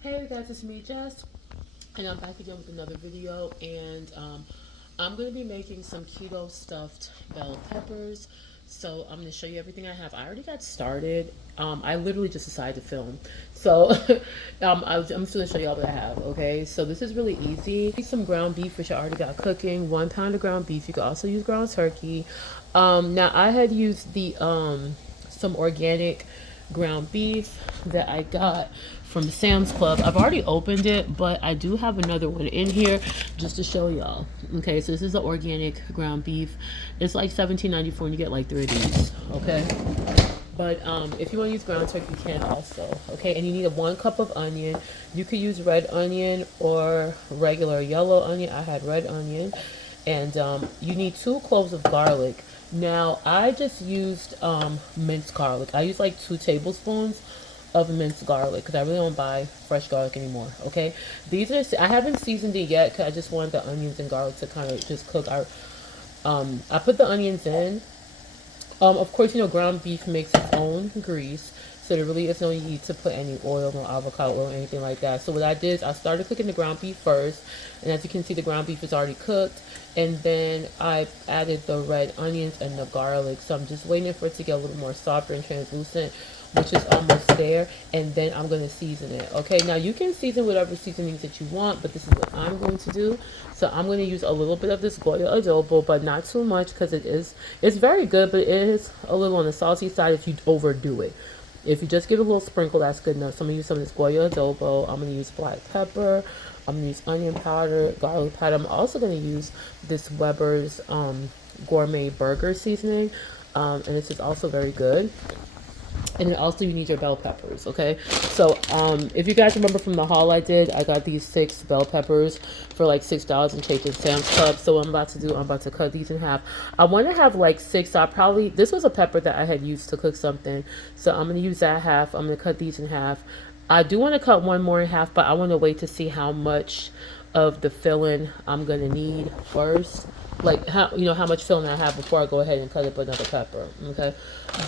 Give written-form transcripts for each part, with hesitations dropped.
Hey guys, it's me, Jess, and I'm back again with another video. And I'm going to be making some keto stuffed bell peppers. So I'm going to show you everything I have. I already got started. I literally just decided to film. So I'm just going to show you all what I have, okay? So this is really easy. Some ground beef, which I already got cooking. 1 pound of ground beef. You can also use ground turkey. Now, I had used the some organic ground beef that I got from Sam's Club. I've already opened it, but I do have another one in here just to show y'all. Okay, so this is the organic ground beef. It's like $17.94 and you get like 3 of these. Okay. But if you want to use ground turkey, you can also. Okay, and you need a 1 cup of onion. You could use red onion or regular yellow onion. I had red onion. And you need 2 cloves of garlic. Now, I just used minced garlic. I use like 2 tablespoons of minced garlic because I really don't buy fresh garlic anymore. Okay, these are, I haven't seasoned it yet because I just wanted the onions and garlic to kind of just cook. I put the onions in. Of course, you know, ground beef makes its own grease, so there really is no need to put any oil, no avocado oil, or anything like that. So what I did is I started cooking the ground beef first, and as you can see, the ground beef is already cooked. And then I added the red onions and the garlic. So I'm just waiting for it to get a little more softer and translucent, which is almost there. And then I'm going to season it. Okay, now you can season whatever seasonings that you want, but this is what I'm going to do. So I'm going to use a little bit of this Goya adobo, but not too much because it's very good, but it is a little on the salty side if you overdo it. If you just give it a little sprinkle, that's good enough. So I'm going to use some of this Goya adobo. I'm going to use black pepper. I'm going to use onion powder, garlic powder. I'm also going to use this Weber's gourmet burger seasoning. And this is also very good. And then also you need your bell peppers, okay? So if you guys remember from the haul I did, I got these 6 bell peppers for like $6 and change in Sam's Club. So what I'm about to do, I'm about to cut these in half. I want to have like 6. So I probably, this was a pepper that I had used to cook something. So I'm going to use that half. I'm going to cut these in half. I do want to cut one more in half, but I want to wait to see how much of the filling I'm going to need first, like how, you know, how much filling I have before I go ahead and cut up another pepper. Okay,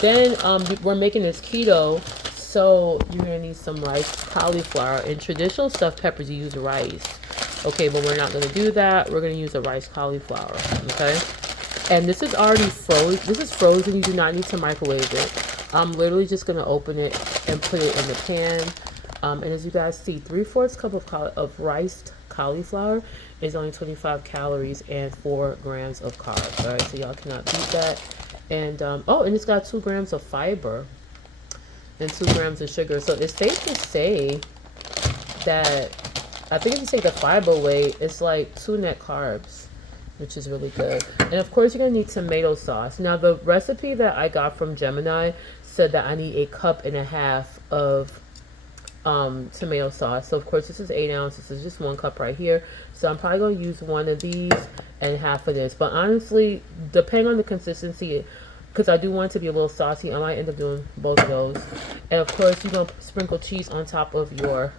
then we're making this keto, so you're gonna need some rice, cauliflower. In traditional stuffed peppers you use rice, okay, but we're not gonna do that. We're gonna use a rice cauliflower. Okay, and this is already frozen. This is frozen. You do not need to microwave it. I'm literally just gonna open it and put it in the pan. And as you guys see, 3/4 cup of riced cauliflower is only 25 calories and 4 grams of carbs. All right, so y'all cannot beat that. And oh, and it's got 2 grams of fiber and 2 grams of sugar. So it's safe to say that I think if you take the fiber away, it's like 2 net carbs, which is really good. And of course, you're gonna need tomato sauce. Now, the recipe that I got from Gemini said that I need 1.5 cups of tomato sauce. So of course this is 8 ounces. This is just 1 cup right here. So I'm probably going to use one of these and half of this. But honestly, depending on the consistency, because I do want it to be a little saucy, I might end up doing both of those. And of course you're going to sprinkle cheese on top of your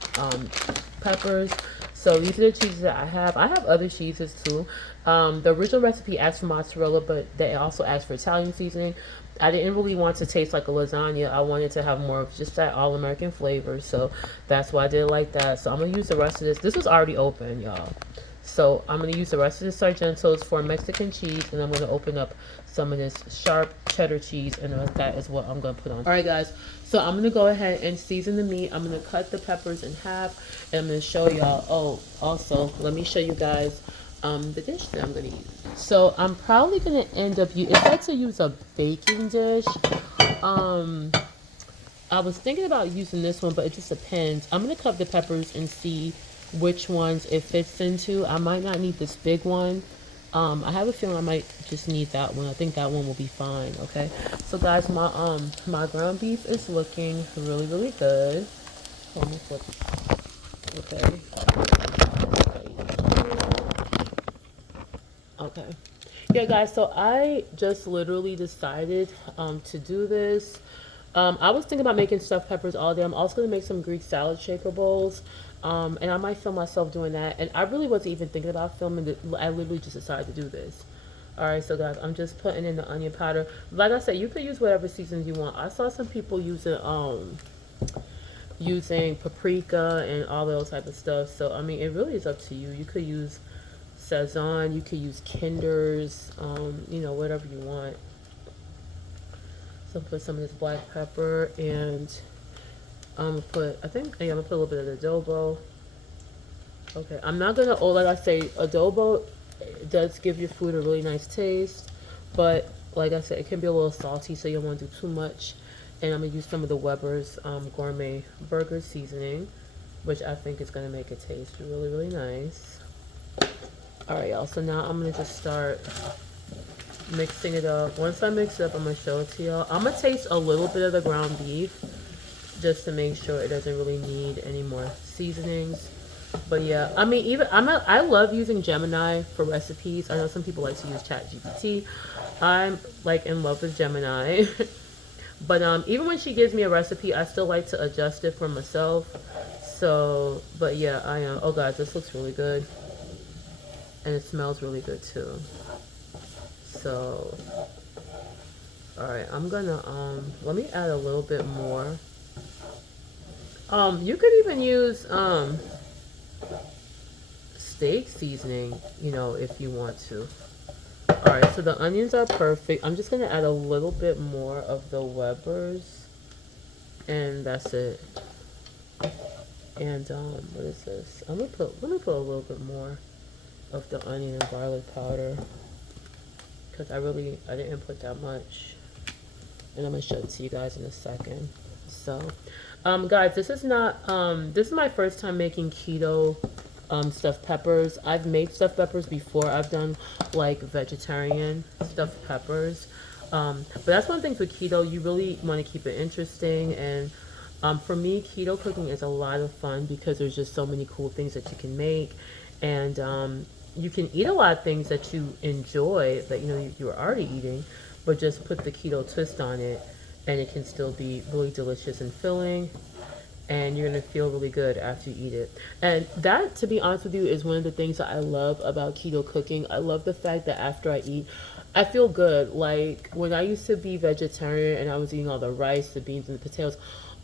peppers. So these are the cheeses that I have. I have other cheeses too. The original recipe asked for mozzarella, but they also asked for Italian seasoning. I didn't really want to taste like a lasagna. I wanted to have more of just that all-American flavor. So that's why I did it like that. So I'm going to use the rest of this. This was already open, y'all. So I'm going to use the rest of the Sargentos for Mexican cheese. And I'm going to open up some of this sharp cheddar cheese. And that is what I'm going to put on. All right, guys. So I'm going to go ahead and season the meat. I'm going to cut the peppers in half. And I'm going to show y'all. Oh, also, let me show you guys the dish that I'm going to use. So I'm probably going to end up, it's like to use a baking dish. I was thinking about using this one, but it just depends. I'm going to cut the peppers and see which ones it fits into. I might not need this big one. I have a feeling I might just need that one. I think that one will be fine. Okay. So guys, my ground beef is looking really, really good. Let me flip. Okay. Okay. Yeah, guys, so I just literally decided to do this. I was thinking about making stuffed peppers all day. I'm also going to make some Greek salad shaker bowls. And I might film myself doing that. And I really wasn't even thinking about filming it. I literally just decided to do this. Alright, so guys, I'm just putting in the onion powder. Like I said, you could use whatever seasons you want. I saw some people using using paprika and all those type of stuff. So I mean, it really is up to you. You could use Sazon, you could use Kinders, you know, whatever you want. So put some of this black pepper, and I'm gonna put, I think, yeah, I'm gonna put a little bit of adobo. Okay, I'm not gonna, oh, like I say, adobo does give your food a really nice taste, but like I said, it can be a little salty, so you don't want to do too much. And I'm gonna use some of the Weber's gourmet burger seasoning, which I think is gonna make it taste really, really nice. All right, y'all. So now I'm gonna just start mixing it up. Once I mix it up, I'm gonna show it to y'all. I'm gonna taste a little bit of the ground beef just to make sure it doesn't really need any more seasonings. But yeah, I mean, even I love using Gemini for recipes. I know some people like to use ChatGPT. I'm like in love with Gemini. But even when she gives me a recipe, I still like to adjust it for myself. So, but yeah, I am. Oh guys, this looks really good, and it smells really good too. So, all right, I'm gonna let me add a little bit more. You could even use steak seasoning, you know, if you want to. All right, so the onions are perfect. I'm just gonna add a little bit more of the Weber's, and that's it. And what is this? Let me put a little bit more of the onion and garlic powder, because I didn't put that much, and I'm gonna show it to you guys in a second. So, guys, this is not this is my first time making keto stuffed peppers. I've made stuffed peppers before. I've done like vegetarian stuffed peppers. But that's one thing with keto, you really want to keep it interesting. And for me, keto cooking is a lot of fun because there's just so many cool things that you can make. And you can eat a lot of things that you enjoy that, you know, you were already eating, but just put the keto twist on it, and it can still be really delicious and filling, and you're gonna feel really good after you eat it. And that, to be honest with you, is one of the things that I love about keto cooking. I love the fact that after I eat, I feel good. Like when I used to be vegetarian and I was eating all the rice, the beans, and the potatoes,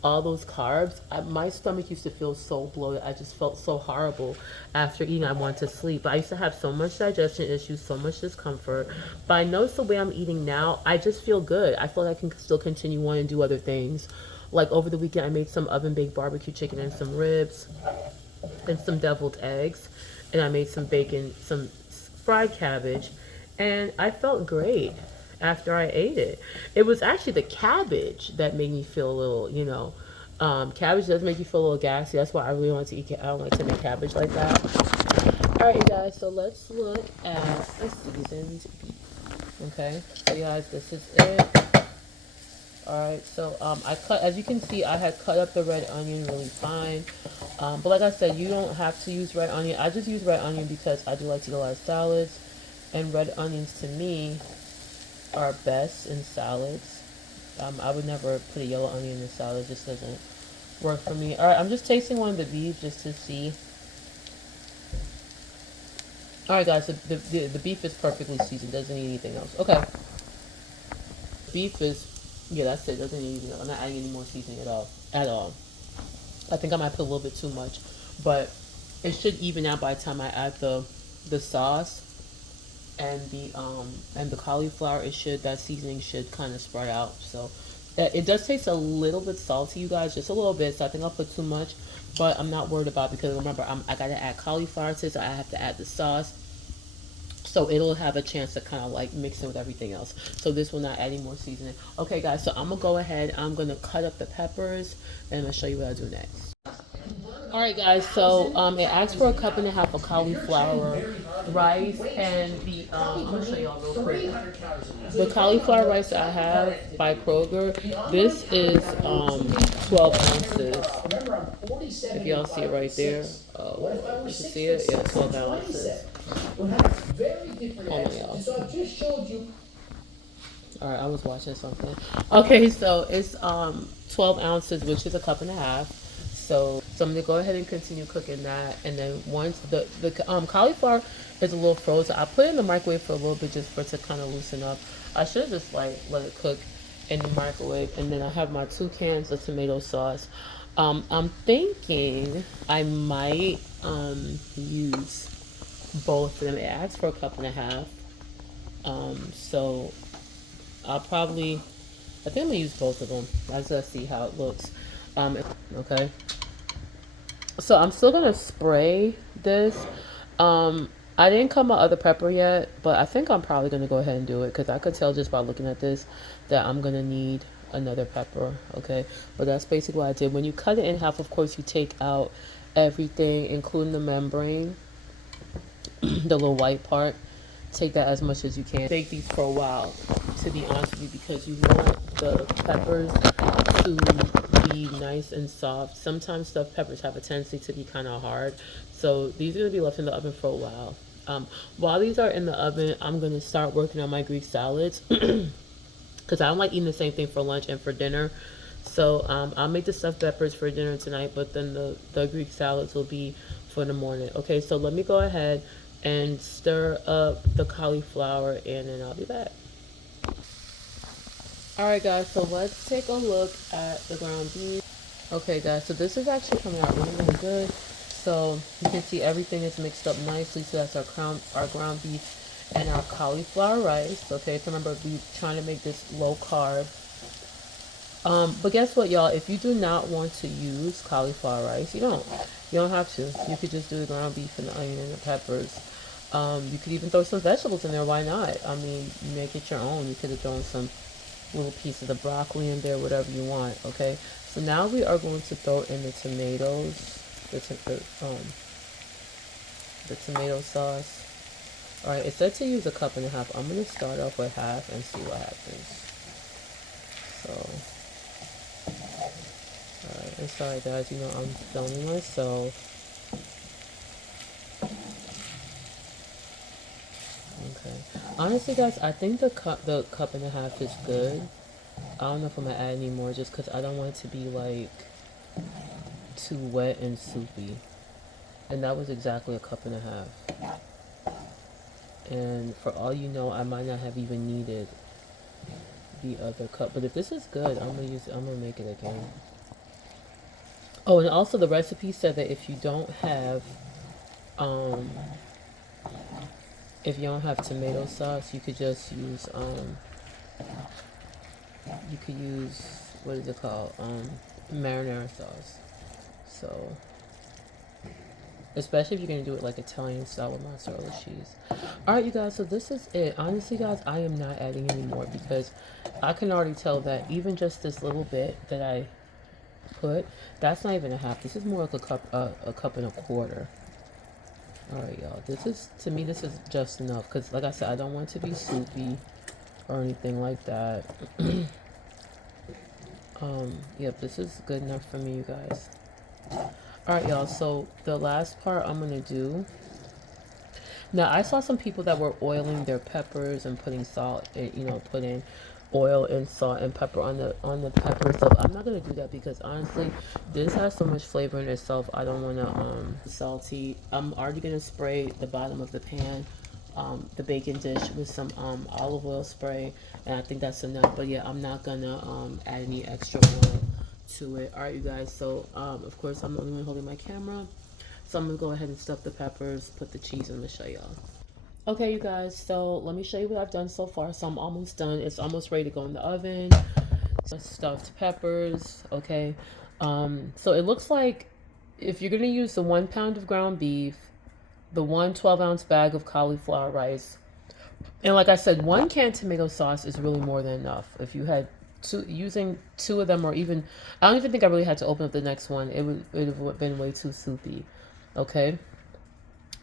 all those carbs, my stomach used to feel so bloated. I just felt so horrible after eating. I wanted to sleep. I used to have so much digestion issues, so much discomfort. But I noticed the way I'm eating now, I just feel good. I feel like I can still continue on and do other things. Like over the weekend, I made some oven baked barbecue chicken and some ribs and some deviled eggs. And I made some bacon, some fried cabbage. And I felt great after I ate it. It was actually the cabbage that made me feel a little, you know, cabbage does make you feel a little gassy. That's why I really want to eat. I don't like to make cabbage like that. All right, you guys. So let's look at the seasoned beef. Okay. So, you guys, this is it. Alright, so I cut, as you can see, I had cut up the red onion really fine. But like I said, you don't have to use red onion. I just use red onion because I do like to eat a lot of salads. And red onions, to me, are best in salads. I would never put a yellow onion in a salad. It just doesn't work for me. Alright, I'm just tasting one of the beef just to see. Alright, guys, so the beef is perfectly seasoned. Doesn't need anything else. Okay. Beef is... yeah, that's it. Doesn't need anything else. I'm not adding any more seasoning at all. At all. I think I might put a little bit too much, but it should even out by the time I add the sauce and the cauliflower. That seasoning should kind of spread out. So it does taste a little bit salty, you guys, just a little bit. So I think I'll put too much, but I'm not worried about it because remember I gotta add cauliflower to it, so I have to add the sauce. So it'll have a chance to kind of like mix in with everything else. So this will not add any more seasoning. Okay, guys, so I'm going to go ahead. I'm going to cut up the peppers, and I'm going to show you what I do next. All right, guys, so it asks for 1.5 cups of cauliflower rice, and I'm going to show y'all real quick. The cauliflower rice that I have by Kroger, this is 12 ounces. If y'all see it right there. Oh, you can see it? Yeah, 12 ounces. Hold on, y'all. Alright, I was watching something. Okay, so it's 12 ounces, which is 1.5 cups. So I'm gonna go ahead and continue cooking that, and then once the cauliflower is a little frozen, I put it in the microwave for a little bit just for it to kind of loosen up. I should just like let it cook in the microwave, and then I have my 2 cans of tomato sauce. I'm thinking I might use both of them. It asks for a cup and a half. So I'll probably, I think I'm gonna use both of them. Let's just see how it looks. Okay. So I'm still gonna spray this. I didn't cut my other pepper yet, but I think I'm probably gonna go ahead and do it because I could tell just by looking at this that I'm gonna need another pepper. Okay, but that's basically what I did. When you cut it in half, of course, you take out everything, including the membrane, the little white part. Take that as much as you can. Bake these for a while, to be honest with you, because you want the peppers to be nice and soft. Sometimes stuffed peppers have a tendency to be kind of hard, so these are going to be left in the oven for a while. While these are in the oven, I'm going to start working on my Greek salads because I don't like eating the same thing for lunch and for dinner. So I'll make the stuffed peppers for dinner tonight, but then the Greek salads will be for the morning. Okay, so let me go ahead and stir up the cauliflower and then I'll be back. Alright guys, so let's take a look at the ground beef. Okay guys, so this is actually coming out really, really good. So you can see everything is mixed up nicely. So that's our ground beef and our cauliflower rice. Okay, so remember we're trying to make this low carb. But guess what, y'all? If you do not want to use cauliflower rice, you don't have to. You could just do the ground beef and the onion and the peppers. You could even throw some vegetables in there. Why not? I mean, you make it your own. You could have thrown some little pieces of broccoli in there, whatever you want. Okay. So now we are going to throw in the tomatoes, the tomato sauce. All right. It said to use a cup and a half. I'm gonna start off with half and see what happens. So. Alright, I'm sorry guys, I'm filming myself. Okay. Honestly guys, I think the cup and a half is good. I don't know if I'm gonna add any more just because I don't want it to be like too wet and soupy. And that was exactly a cup and a half. And for all you know, I might not have even needed the other cup. But if this is good, I'm gonna make it again. Oh, and also the recipe said that if you don't have tomato sauce, you could just use what is it called? Marinara sauce. So especially if you're gonna do it like Italian style with mozzarella cheese. Alright you guys, so this is it. Honestly guys, I am not adding any more because I can already tell that even just this little bit that I put, that's not even a half. This is more like a cup and a quarter. All right, y'all. To me, this is just enough because, like I said, I don't want it to be soupy or anything like that. Yep, this is good enough for me, you guys. All right, y'all. So the last part I'm gonna do. Now, I saw some people that were oiling their peppers and putting salt, putting oil and salt and pepper on the pepper stuff. I'm not gonna do that because honestly, this has so much flavor in itself. I don't wanna salty. I'm already gonna spray the bottom of the pan, the baking dish with some olive oil spray, and I think that's enough. But yeah, I'm not gonna add any extra oil to it. All right, you guys. So of course, I'm the only one holding my camera. So I'm gonna go ahead and stuff the peppers, put the cheese in the show y'all. Okay, you guys, so let me show you what I've done so far. So I'm almost done. It's almost ready to go in the oven. Stuffed peppers, okay. So it looks like if you're gonna use the 1 pound of ground beef, the 1 12-ounce bag of cauliflower rice, and like I said, 1 can tomato sauce is really more than enough. If you had using 2 of them, or even, I don't even think I really had to open up the next one. It would have been way too soupy. Okay.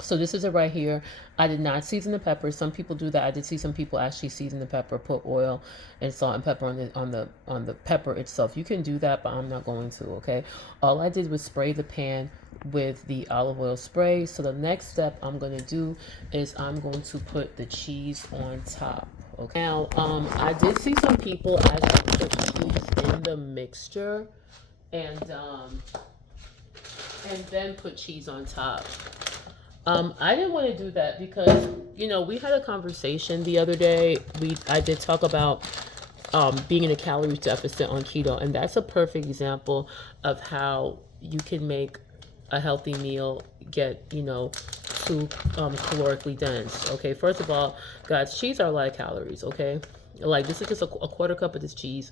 So this is it right here. I did not season the pepper. Some people do that. I did see some people actually season the pepper, put oil and salt and pepper on the pepper itself. You can do that, but I'm not going to. Okay. All I did was spray the pan with the olive oil spray. So the next step I'm going to do is I'm going to put the cheese on top. Okay. Now, I did see some people actually put cheese in the mixture and then put cheese on top. I didn't want to do that because, we had a conversation the other day. I did talk about being in a calorie deficit on keto. And that's a perfect example of how you can make a healthy meal get, too calorically dense. Okay, first of all, guys, cheese are a lot of calories. Okay, like this is just a quarter cup of this cheese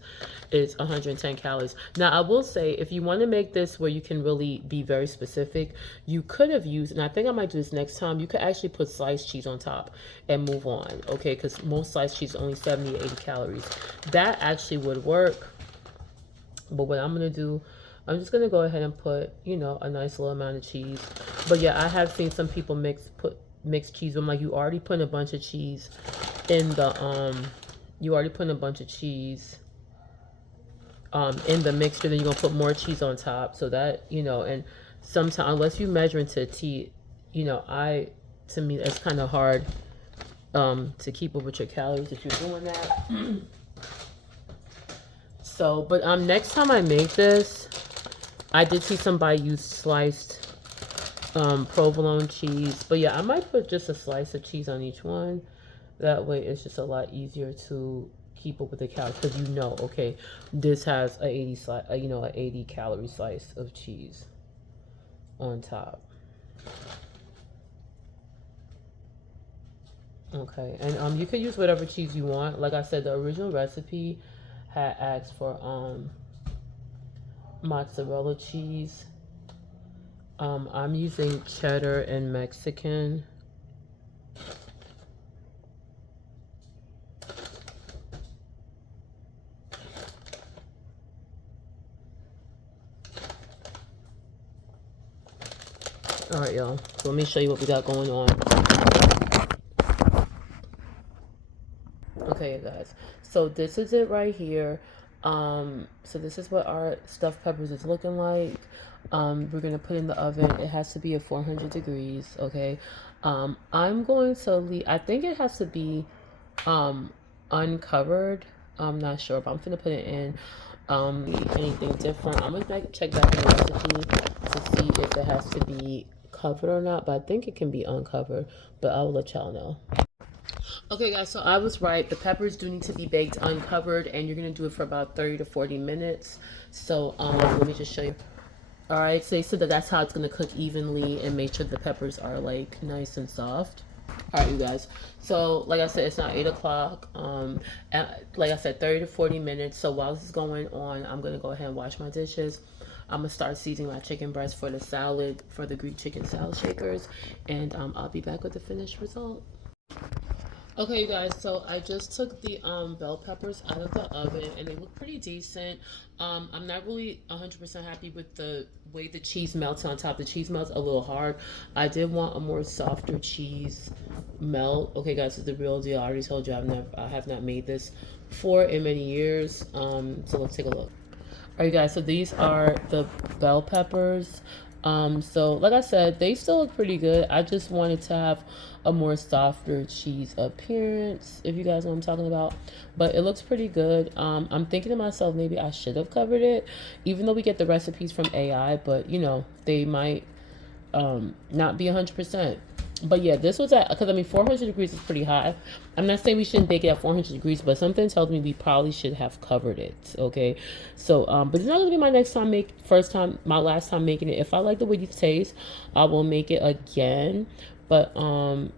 is 110 calories. Now I will say, if you want to make this where you can really be very specific, you could have used, and I think I might do this next time, you could actually put sliced cheese on top and move on. Okay, because most sliced cheese is only 70 to 80 calories. That actually would work. But what I'm gonna do, I'm just gonna go ahead and put, a nice little amount of cheese. But yeah, I have seen some people mix cheese. I'm like, you already put a bunch of cheese in the you already put a bunch of cheese in the mixture, then you're gonna put more cheese on top. So that, and sometimes unless you measure into a T, to me it's kind of hard to keep up with your calories if you're doing that. So, but next time I make this, I did see somebody use sliced provolone cheese. But yeah, I might put just a slice of cheese on each one. That way it's just a lot easier to keep up with the calories, because okay, this has a 80 calorie slice of cheese on top. Okay, and you can use whatever cheese you want. Like I said, the original recipe had asked for mozzarella cheese. I'm using cheddar and Mexican. All right, y'all. So let me show you what we got going on. Okay, guys. So this is it right here. So this is what our stuffed peppers is looking like. We're gonna put in the oven. It has to be at 400 degrees. Okay. I'm going to leave. I think it has to be uncovered. I'm not sure, but I'm gonna put it in. Anything different? I'm gonna check back in the recipe to see if it has to be covered or not. But I think it can be uncovered. But I will let y'all know. Okay, guys, so I was right. The peppers do need to be baked uncovered, and you're going to do it for about 30 to 40 minutes. So let me just show you. All right, so they said that that's how it's going to cook evenly and make sure the peppers are, like, nice and soft. All right, you guys. So, like I said, it's now 8 o'clock. Like I said, 30 to 40 minutes. So while this is going on, I'm going to go ahead and wash my dishes. I'm going to start seasoning my chicken breast for the salad, for the Greek chicken salad shakers. And I'll be back with the finished result. Okay, you guys, so I just took the bell peppers out of the oven, and they look pretty decent. I'm not really 100% happy with the way the cheese melts on top. The cheese melts a little hard. I did want a more softer cheese melt. Okay, guys, it's the real deal. I already told you I have not made this for in many years. So let's take a look. All right, guys, so these are the bell peppers. So like I said, they still look pretty good. I just wanted to have a more softer cheese appearance, if you guys know what I'm talking about. But it looks pretty good. I'm thinking to myself, maybe I should have covered it, even though we get the recipes from AI, but they might not be 100%. But yeah, this was at, because I mean 400 degrees is pretty high. I'm not saying we shouldn't bake it at 400 degrees, but something tells me we probably should have covered it. Okay, so but it's not gonna be my my last time making it. If I like the way these taste, I will make it again. But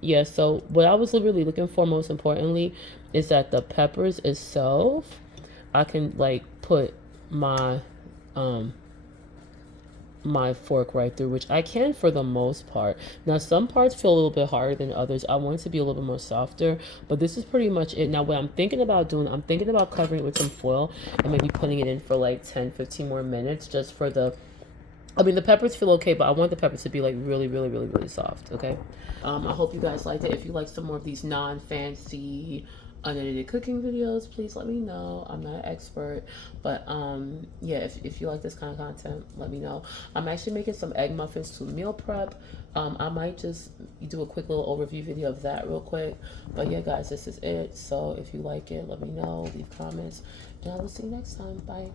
yeah, so what I was really looking for most importantly is that the peppers itself, I can like put my my fork right through, which I can for the most part. Now some parts feel a little bit harder than others. I want it to be a little bit more softer, but this is pretty much it. Now what I'm thinking about doing, I'm thinking about covering it with some foil and maybe putting it in for like 10-15 more minutes, just for the the peppers feel okay, but I want the peppers to be like really, really, really, really soft. Okay. I hope you guys liked it. If you like some more of these non-fancy unedited cooking videos, please let me know. I'm not an expert, but yeah, if you like this kind of content, let me know. I'm actually making some egg muffins to meal prep. I might just do a quick little overview video of that real quick. But yeah, guys, this is it. So if you like it, let me know, leave comments, and I will see you next time. Bye.